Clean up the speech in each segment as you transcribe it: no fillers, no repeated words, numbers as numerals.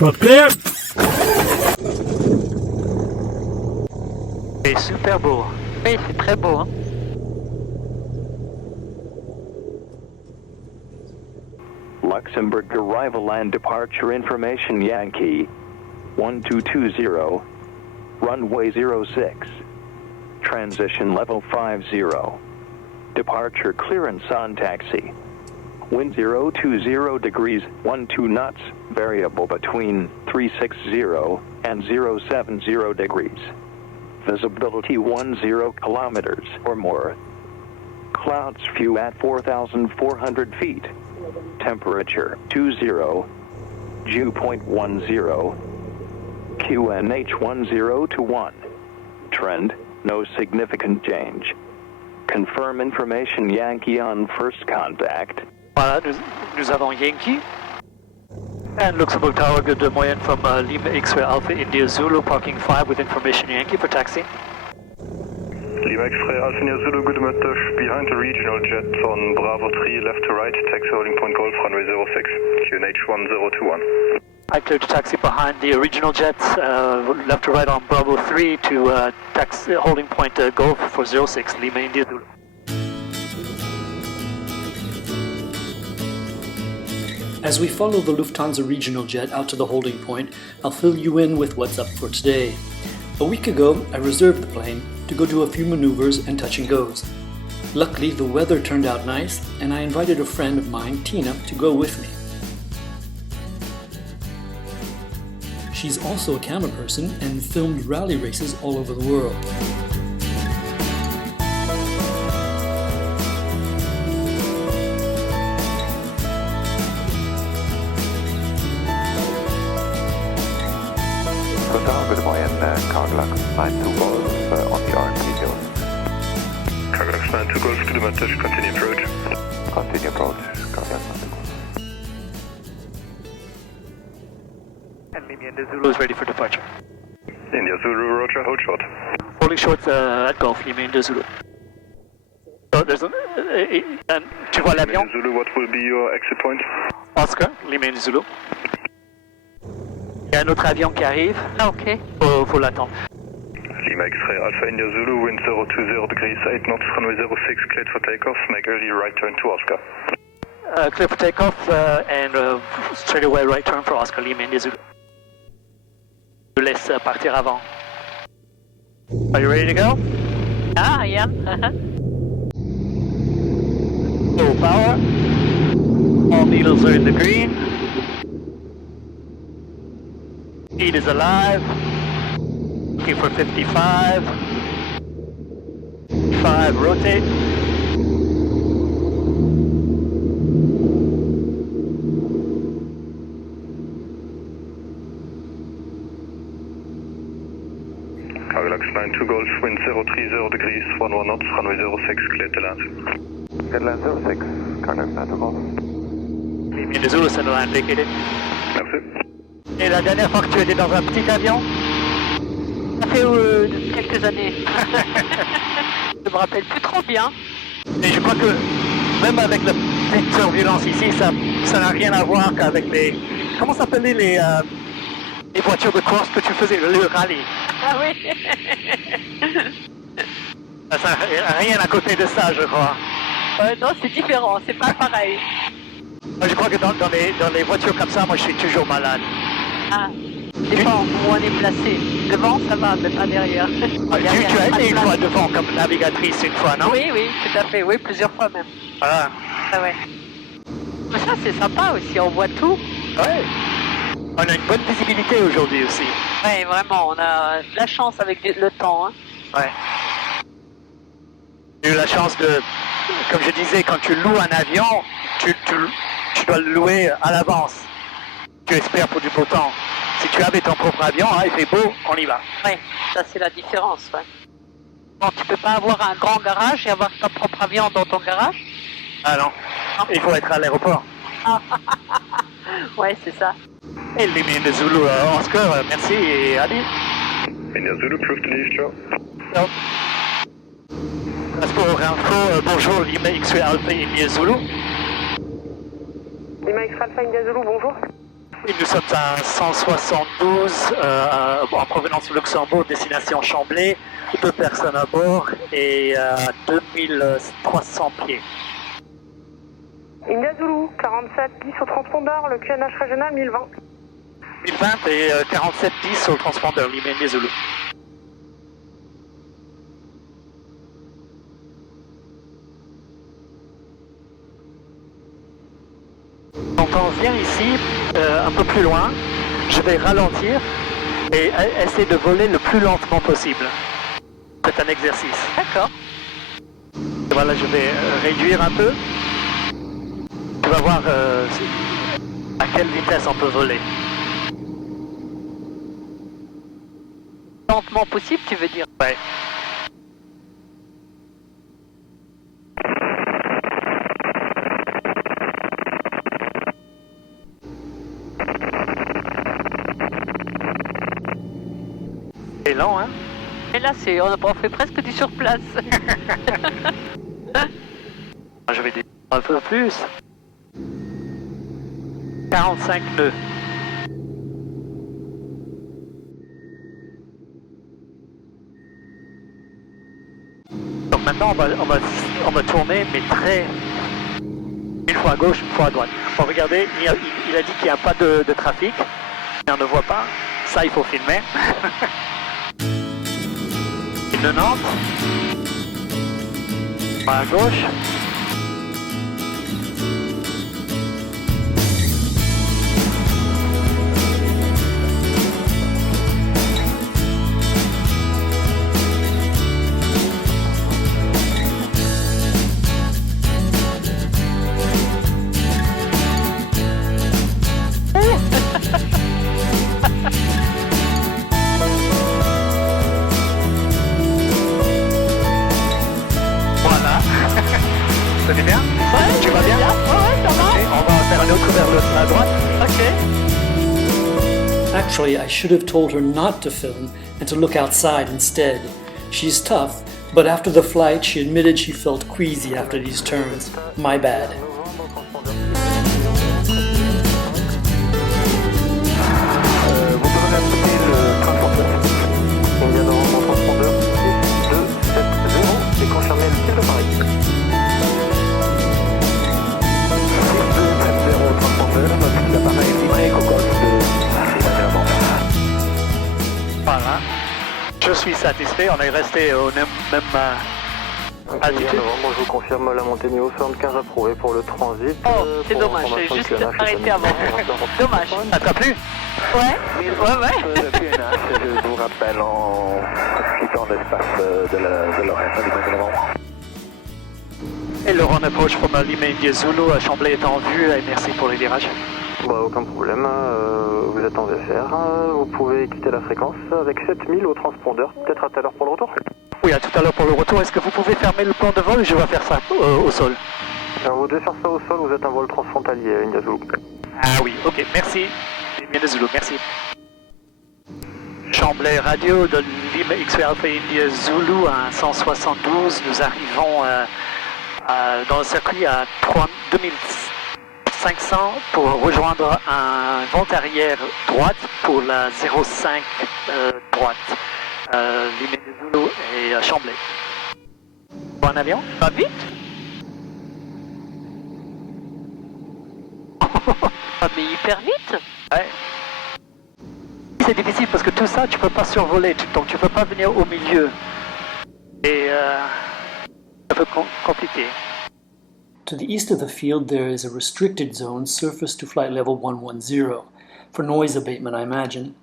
Front clear. C'est super beau. Oui, c'est très beau. Hein. Luxembourg arrival and departure information Yankee 1220, runway 06, transition level 50, departure clearance on taxi, wind 020 degrees 12 knots, variable between 360 and 070 degrees, visibility 10 kilometers or more, clouds few at 4,400 feet. Temperature 20, dew point 10, QNH 10 to 1. Trend, no significant change. Confirm information Yankee on first contact. Voilà, nous avons Yankee. And Luxembourg Tower, good moyenne from Lima X-ray Alpha India Zulu, parking 5 with information Yankee for taxi. Lima X-ray Alpha India Zulu, good message behind the regional jet on Bravo 3, left to right, taxi holding point Golf, runway 06, QNH 1021. I cleared to taxi behind the original jets, left to right on Bravo 3 to taxi holding point Golf for 06, Lima India Zulu. As we follow the Lufthansa regional jet out to the holding point, I'll fill you in with what's up for today. A week ago, I reserved the plane to go do a few maneuvers and touch and goes. Luckily, the weather turned out nice, and I invited a friend of mine, Tina, to go with me. She's also a camera person and filmed rally races all over the world. Good morning, Carglass 92 Golf on the RMP Hills. Carglass 92 Golf to the message, continue approach. Continue approach, Carglass 92 Golf. And Lima India Zulu is ready for departure. India Zulu, roger, hold short. Holding short at Golf, Lima India Zulu. So there's tu vois l'avion? India Zulu, what will be your exit point? Oscar, Lima India Zulu. Il y a un autre avion qui arrive. Ah, ok. Faut l'attendre. Lima X-ray Alpha India Zulu, wind 020 degrees 8 knots, runway 06, cleared for takeoff, make early right turn to Oscar. Clear for takeoff and straight away right turn for Oscar, Lima India Zulu. Je laisse partir avant. Are you ready to go? Ah, I am. Full power. All needles are in the green. Speed is alive. Looking for 55. 5, rotate. Carglass 92 Golf, wind 030 degrees, 11 knots, runway 06, cleared to land. Get land 06, Carglass 92 Golf. Lima India Zulu, center line vacated. Merci. Et la dernière fois que tu étais dans un petit avion? Ça fait quelques années. Je me rappelle plus trop bien. Et je crois que même avec la petite turbulence ici, ça n'a rien à voir qu'avec les... Comment s'appelaient les voitures de course que tu faisais, le rallye? Ah oui. Ça n'a rien à côté de ça, je crois. Non, c'est différent, c'est pas pareil. Moi, je crois que dans les voitures comme ça, moi je suis toujours malade. Ah, dépend où on est placé. Devant, ça va, mais pas derrière. Tu as été une fois devant comme navigatrice une fois, non? Oui, oui, tout à fait, oui, plusieurs fois même. Voilà. Ah ouais. Mais ça, c'est sympa aussi, on voit tout. Ouais. On a une bonne visibilité aujourd'hui aussi. Ouais, vraiment, on a de la chance avec le temps. Hein. Ouais. J'ai eu la chance de, comme je disais, quand tu loues un avion, tu dois le louer à l'avance. Tu espères pour du beau temps. Si tu avais ton propre avion, hein, il fait beau, on y va. Ouais, ça c'est la différence. Ouais. Bon, tu peux pas avoir un grand garage et avoir ton propre avion dans ton garage? Ah non, il faut être à l'aéroport. Ouais, c'est ça. Et Lima India Zulu, Oscar, merci et allez. India Zulu, proof to leave, ciao. Ciao. Pour info, bonjour Lima X-ray Alpha India Zulu. Lima X-ray Alpha India Zulu, bonjour. Oui, nous sommes à 172 en provenance du Luxembourg, destination Chamblay, 2 personnes à bord et 2300 pieds. India Zulu, 4710 au transpondeur, le QNH régional 1020. 1020 et 4710 au transpondeur Lima India Zulu. Donc on vient ici, un peu plus loin, je vais ralentir et essayer de voler le plus lentement possible. C'est un exercice. D'accord. Voilà, je vais réduire un peu. Tu vas voir à quelle vitesse on peut voler. Lentement possible, tu veux dire? Ouais. C'est lent, hein? Et là, on fait presque du surplace. Je vais dire un peu plus. 45 nœuds. Donc maintenant, on va tourner, mais très... Une fois à gauche, une fois à droite. Bon, regardez, il a dit qu'il n'y a pas de trafic. Mais on ne voit pas. Ça, il faut filmer. 90. À gauche. Ça va bien? Ouais, Tu vas bien? Ouais, ça va. Okay, on va faire un autre vers la droite. Ok. Actually, I should have told her not to film and to look outside instead. She's tough, but after the flight, she admitted she felt queasy after these turns. My bad. Vous pouvez répéter le transpondeur. India Novembre transpondeur 6270 et confirmer le ciel de Paris. 6270 transpondeur, notre appareil livré au golfe de Voilà. Je suis satisfait, on est resté au même India altitude. Novembre, je vous confirme la montée niveau 75 approuvée pour le transit. Oh, c'est dommage, j'ai juste arrêté avant. Dommage. Ça t'a plu? Ouais. Le PNH, je vous rappelle en quittant l'espace de Lorraine, du 5 novembre. Et le rang approche pour Lima India Zulu, Chamblay est en vue et merci pour les virages. Bah, aucun problème, vous êtes en VFR, vous pouvez quitter la fréquence avec 7000 au transpondeur, peut-être à tout à l'heure pour le retour. Oui, à tout à l'heure pour le retour. Est-ce que vous pouvez fermer le plan de vol? Je vais faire ça au sol. Alors, vous devez faire ça au sol, vous êtes un vol transfrontalier, India Zulu. Ah oui, ok, merci. Lima Zulu, merci. Chamblay Radio de Lima X-Ray Alpha India Zulu à 172. Nous arrivons dans le circuit à 2500 pour rejoindre un vent arrière droite pour la 05 droite. Lima Zulu et Chamblay. Bon avion? Pas vite? Ah, mais hyper vite. Ouais. C'est difficile parce que tout ça, tu peux pas survoler, donc tu peux pas venir au milieu. Et c'est un peu compliqué. To the east of the field, there is a restricted zone, surface to flight level 110, for noise abatement, I imagine.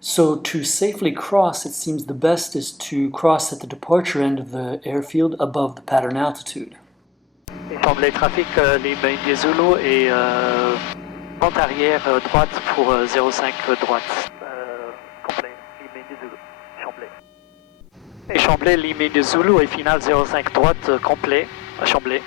So to safely cross, it seems the best is to cross at the departure end of the airfield above the pattern altitude. Chamblay trafic, Lima India Zulu et vent arrière droite pour 05 droite. Complet, Lima India Zulu, Chamblay. Et Chamblay, Lima India Zulu et final 05 droite complet à Chamblay.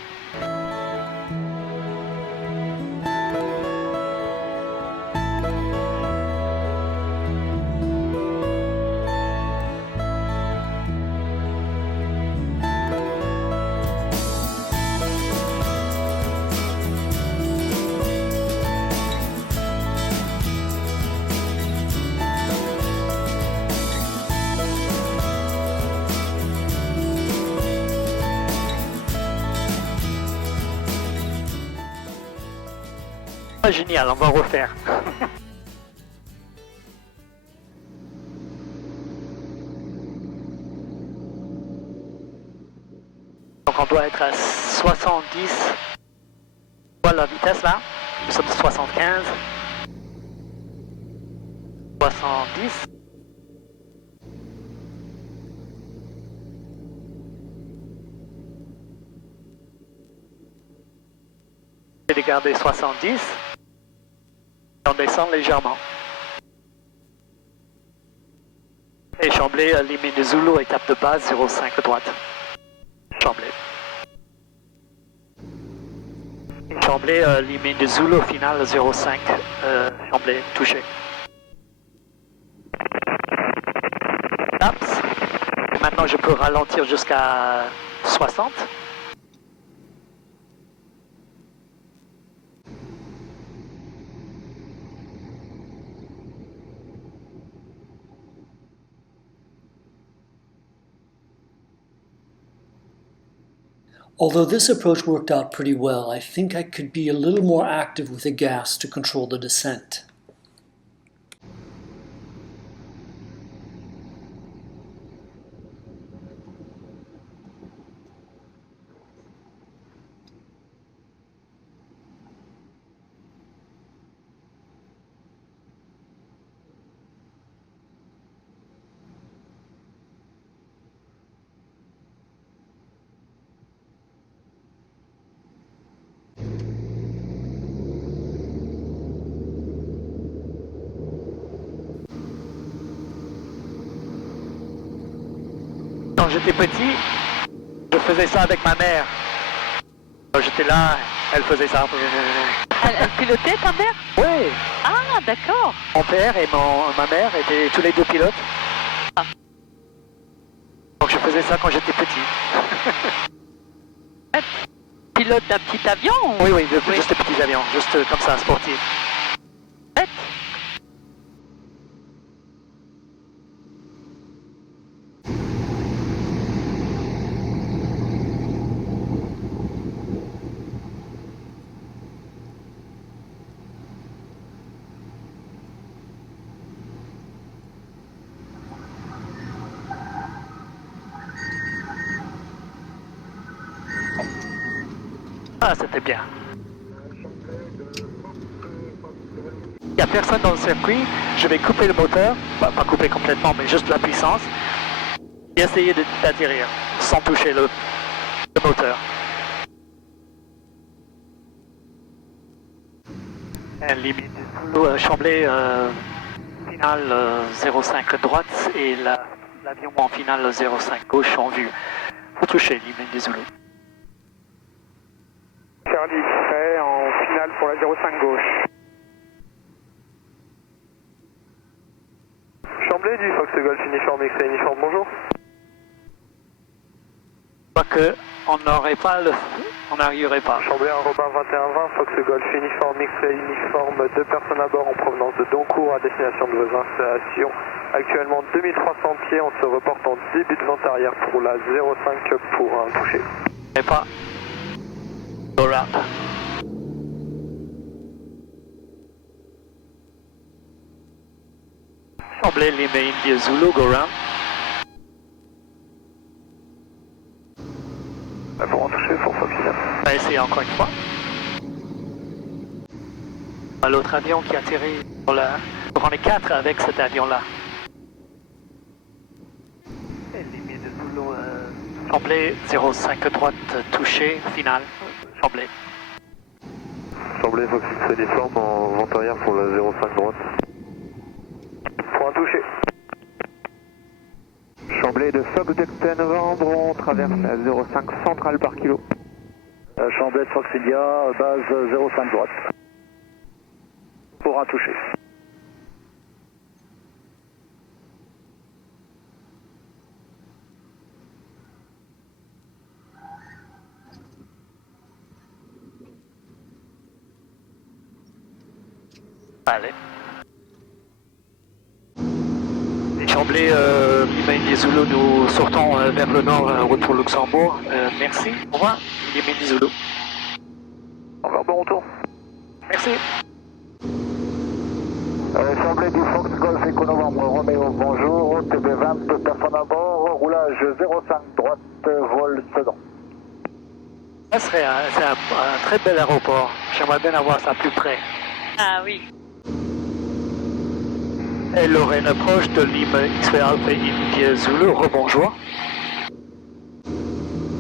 Ah, génial, on va refaire. Donc on doit être à 70. Voilà la vitesse là. Nous sommes à 75. 70. Et de garder 70. On descend légèrement. Et Chamblay, limite de Zulu, étape de base 0,5 droite. Chamblay. Et Chamblay, limite de Zulu, final 0,5. Chamblay, touché. Taps. Et maintenant je peux ralentir jusqu'à 60. Although this approach worked out pretty well, I think I could be a little more active with the gas to control the descent. Quand j'étais petit, je faisais ça avec ma mère. Quand j'étais là, elle faisait ça. Elle pilotait ta mère? Oui, Ah, d'accord. mon père et ma mère étaient tous les deux pilotes. Ah. Donc je faisais ça quand j'étais petit. Pilote d'un petit avion? Oui, oui, juste des petits avions, juste comme ça, sportif. Bête. Ah, c'était bien. Il n'y a personne dans le circuit, je vais couper le moteur, pas couper complètement, mais juste la puissance, et essayer d'atterrir sans toucher le moteur. Limite Chamblay, finale 0,5 droite et l'avion en finale 0,5 gauche en vue. Faut toucher limite des Zoulous. Charlie, prêt en finale pour la 05 gauche. Chamblay du Fox Golf uniforme X uniforme, bonjour. Je crois que on n'aurait pas on n'arriverait pas. Chamblay, un Robin 2120, Fox Golf uniforme X uniforme, 2 personnes à bord en provenance de Doncourt à destination de vos installations. Actuellement 2300 pieds, on se reporte en début de vente arrière pour la 05 pour un toucher. Et pas. Go round. Chamblay, Lima India Zulu, go round. Pour un toucher, pour Fox 9. On va essayer encore une fois. L'autre avion qui atterrit sur la... Donc on est 4 avec cet avion-là. Et Lima de Zulu, Chamblay, 0,5 droite, touché, final. Chamblay. Chamblay, Fox X uniforme en vente arrière pour la 05 droite. Pour un toucher. Chamblay de Fox Delta Novembre, on traverse la 0,5 centrale par kilo. Chamblay de Fox India, base 05 droite. Pour un toucher. Allez. Et Chamblay, Lima India Zulu, nous sortons vers le nord, route pour Luxembourg. Merci. Au revoir. Lima India Zulu. Au revoir, bon retour. Merci. Chamblay du Fox Golf Eco Novembre Romeo, bonjour, TB20, deux personnes à bord, roulage 05 droite, vol Sedan. Ça serait c'est un très bel aéroport. J'aimerais bien avoir ça plus près. Ah oui. Et Lorraine approche de Lima X-Ray Alpha India Zulu, rebonjour.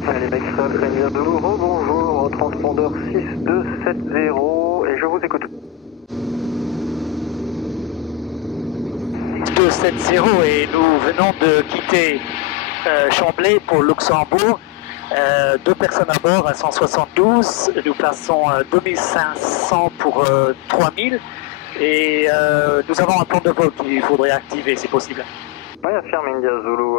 Allez, X-Ray Alpha India Zulu, rebonjour, transpondeur 6270 et je vous écoute. 270 et nous venons de quitter Chamblay pour Luxembourg. Deux personnes à bord à 172, nous plaçons 2500 pour 3000 et nous avons un plan de vol qu'il faudrait activer si possible. Oui, affirme India Zulu,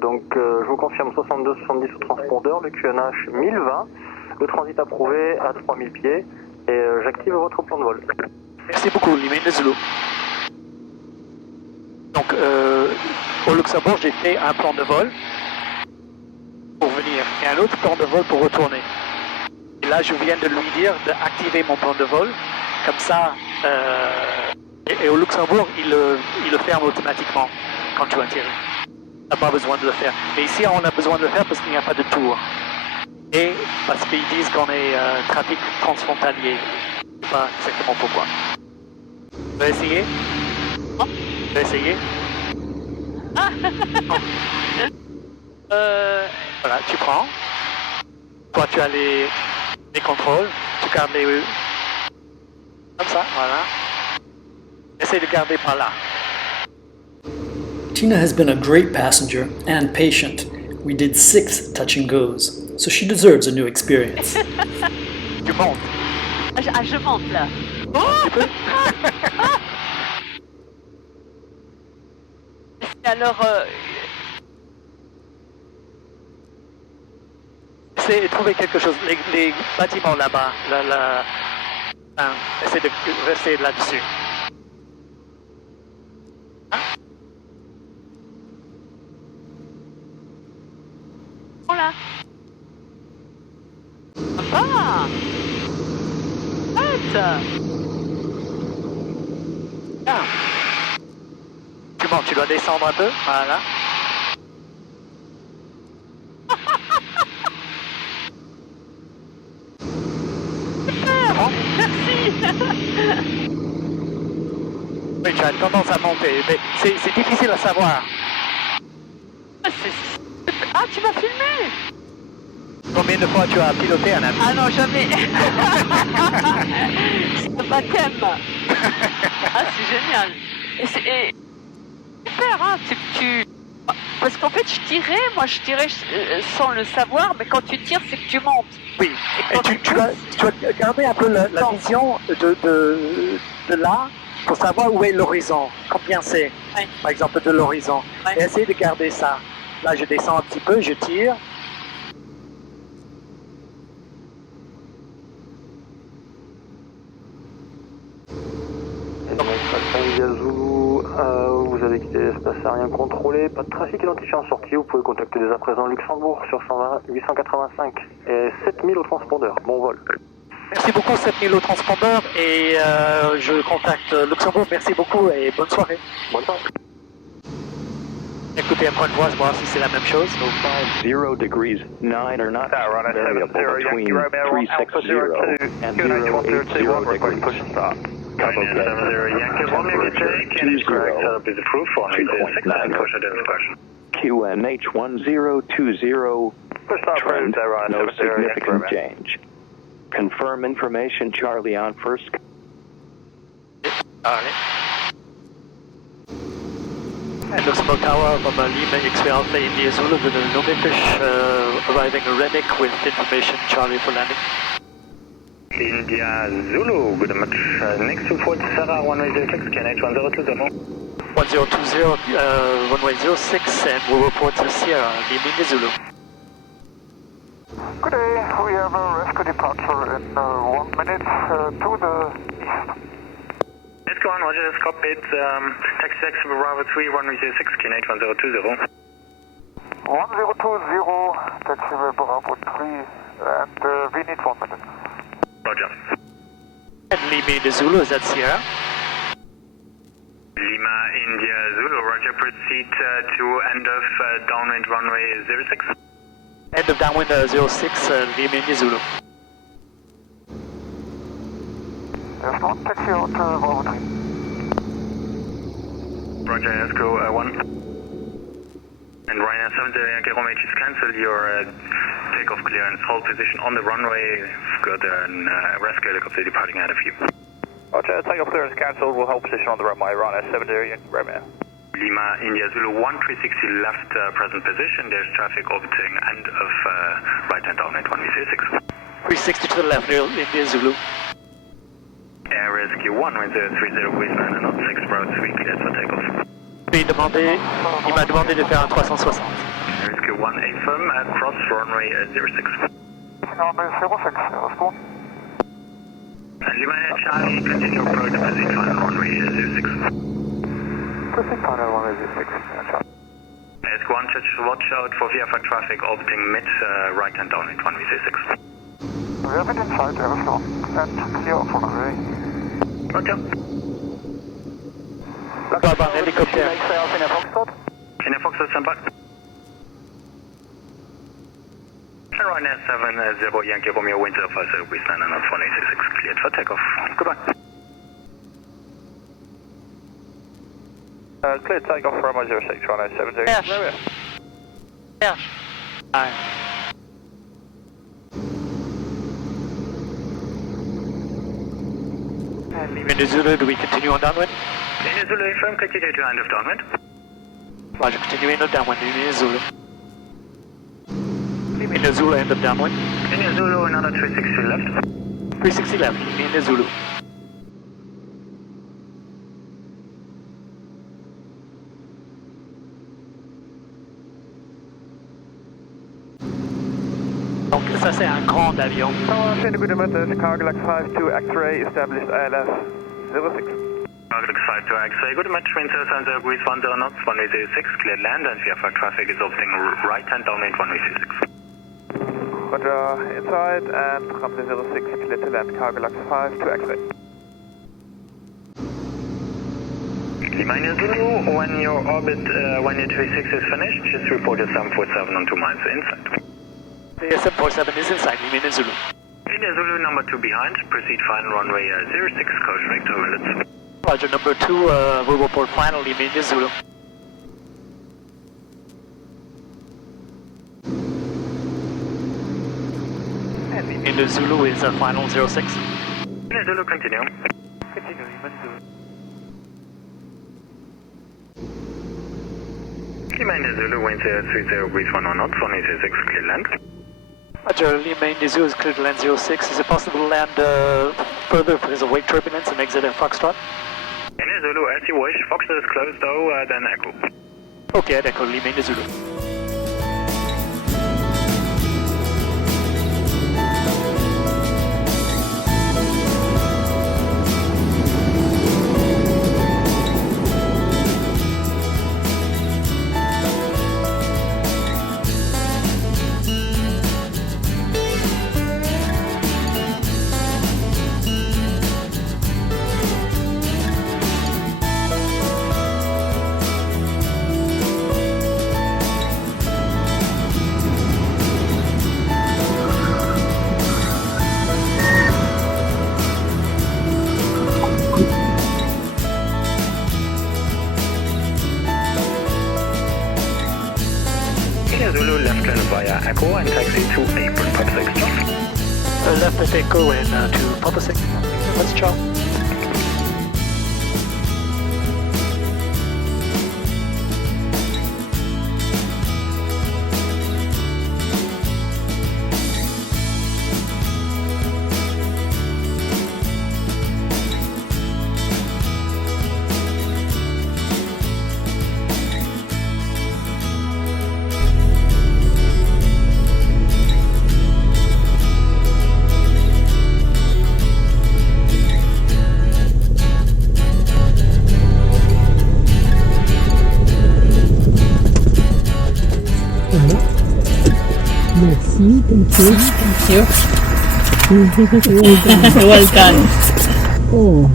je vous confirme 62-70 au transpondeur, le QNH 1020, le transit approuvé à 3000 pieds et j'active votre plan de vol. Merci beaucoup, Lima India Zulu. Donc au Luxembourg j'ai fait un plan de vol pour venir et un autre plan de vol pour retourner. Et là, je viens de lui dire d'activer mon plan de vol. Comme ça, et au Luxembourg, il le ferme automatiquement quand tu atterris. On n'a pas besoin de le faire. Mais ici, on a besoin de le faire parce qu'il n'y a pas de tour. Et parce qu'ils disent qu'on est trafic transfrontalier. Je ne sais pas exactement pourquoi. Tu veux essayer? Tu veux essayer? Voilà, tu prends. Toi, tu as les contrôles. Tu gardes les... Comme ça, voilà. Essaye de garder par là. Tina has been a great passenger and patient. We did 6 touch and goes, so she deserves a new experience. Tu montes. Je monte là. Tu peux? Alors... Essaye de trouver quelque chose. Les bâtiments là-bas, essaye de rester là-dessus. Hein? Voilà. Papa! Arrête! Ah. Tu montes, tu dois descendre un peu. Voilà. Oui, tu as tendance à monter, mais c'est difficile à savoir. Ah, tu m'as filmé! Combien de fois tu as piloté un avion? Ah non, jamais! C'est un baptême! Ah, c'est génial! Et super, hein! Parce qu'en fait, je tirais sans le savoir, mais quand tu tires, c'est que tu montes. Oui, et tu dois garder un peu la vision de là pour savoir où est l'horizon, combien c'est, ouais. Par exemple, de l'horizon. Ouais. Et essayer de garder ça. Là, je descends un petit peu, je tire. Vous avez quitté l'espace aérien contrôlé, pas de trafic identifié en sortie, vous pouvez contacter dès à présent Luxembourg sur 120 885 et 7000 au transpondeur, bon vol. Merci beaucoup 7000 au transpondeur et je contacte Luxembourg, merci beaucoup et bonne soirée. Bonne soirée. Écoutez un point de voix, voir si c'est la même chose. 0 degrees 9 are not variable between 360 and 080 degrees. Double deck, temperature 20, 2.9. QNH 1020, trend, no significant change. Confirm information, Charlie on first. Allez. And Luxembourg Tower from Lima X-Ray Alpha India Zulu with a Lumifish arriving at Rennick with information Charlie for landing. India Zulu, good much. Next to Fort Sarah, 106, QNH 1020. 1020, runway 06, and we'll report to Sierra, Lima India Zulu. Good day, we have a rescue departure in 1 minute to the east. Let's go on, Roger, that's cockpit, taxi X Bravo 3, runway 06, QNH 1020. 1020, taxi Bravo 3, and we need 1 minute. Roger. And Lima India Zulu, is that Sierra? Lima, India, Zulu, roger, proceed to end of downwind runway 06. End of downwind 06, Lima, India, Zulu. Taxi out Bravo 3. Roger, ESCO 1. And Ryanair 70 Yankee Romeo, just cancel your takeoff clearance. Hold position on the runway. We've got a rescue helicopter departing ahead of you. Roger, takeoff clearance cancelled. We'll hold position on the runway. Ryanair 70 Yankee Romeo. Lima, India, Zulu 1360 left present position. There's traffic orbiting end of right-hand downwind 1V06. 360 to the left, India, Zulu. Air Rescue 1, wind 030, Queensland, and 6 Bravo 3, cleared for takeoff. Il m'a demandé de faire un 360. Air Rescue 1, affirm, cross runway 06. Runway 06, ESCO. Lima Charlie, continue approach, proceed final runway 06. Proceed final runway 06. ESCO 1, watch out for VFR traffic orbiting mid right-hand downwind 1V06. We have it inside, ESCO. And clear for runway. Roger. Barbara, helicopter. Senior Foxtrot, stand by. And Ryanair 70 Yankee Romeo, wind 050, Queensland, and 186, cleared for takeoff. Goodbye. Clear takeoff from runway 06, Ryanair 70. Yes. Romeo. Yeah. Aye. And Lima, India, Zulu, do we continue on downwind? India Zulu, affirm, continue to end of downwind. Roger, continue end of downwind, Lima, India, Zulu. Lima, India, Zulu, end of downwind. India Zulu, another 360 left. 360 left, Lima, India, Zulu. Donc ça c'est un grand avion. Tower, good message, Carglass 52, X-ray, established ILS 06. Carglass 52, X-ray, good match, wind 070 degrees, 10 knots, 1V06, cleared land, and VFR traffic is orbiting right-hand downwind 1V06. Roger, inside, and runway 06, clear to land, Carglass 52, X-ray. Lima India Zulu, when your orbit, when your 36 is finished, just report your 747 on 2 miles inside. The 747 is inside, Lima, India, Zulu. India Zulu, number 2 behind, proceed final runway 06, caution rate turbulence. Roger, number 2, we will report final, Lima, India, Zulu. And Lima, India, Zulu is final 06. India Zulu, continue. Continue, Lima, Zulu. Lima India Zulu, wind 030 degrees, 10 knots, 186, clear land. Roger, Lima, India, Zulu is clear to land 06. Is it possible to land further if there's a wake turbulence and exit at Foxtrot? India Zulu, as you wish. Foxtrot is closed though, then echo. Okay, at echo, Lima, India, Zulu. Zulu, left turn via Echo and taxi to apron Papa 6, John. Left at Echo and to Papa 6. Let's ciao. Merci, thank you. Well done. Oh.